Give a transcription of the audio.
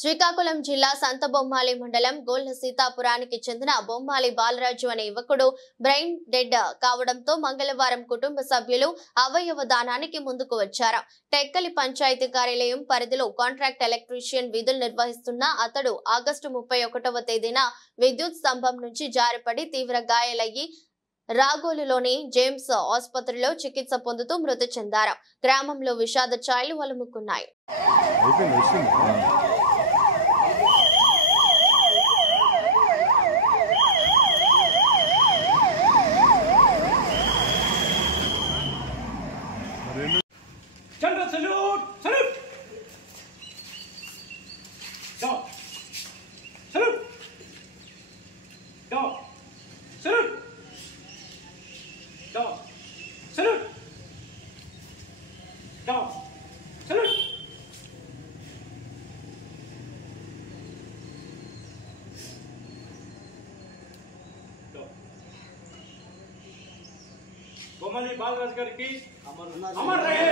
శ్రీకాకుళం జిల్లా సంతబొమ్మాలి మండలం గోళ్ల సీతాపురానికి చెందిన బొమ్మాలి బాలరాజు అనే యువకుడు బ్రెయిన్ డెడ్ కావడంతో మంగళవారం కుటుంబ సభ్యులు అవయవ దానానికి ముందుకు వచ్చారు. టెక్కలి పంచాయతీ కార్యాలయం పరిధిలో కాంట్రాక్ట్ ఎలక్ట్రీషియన్ విధులు నిర్వహిస్తున్న అతడు ఆగస్టు 31వ తేదీన విద్యుత్ స్తంభం నుంచి జారిపడి తీవ్ర గాయాలయ్యి రాగోలులోని జేమ్స్ ఆసుపత్రిలో చికిత్స పొందుతూ మృతి చెందారు. గ్రామంలో విషాద ఛాయలు అలుముకున్నాయి. General salute! Salute! Down. Salute! Down. Salute! Down. Salute! Down. Salute! Down. बम्माली Balraj गाరికి अमर रहे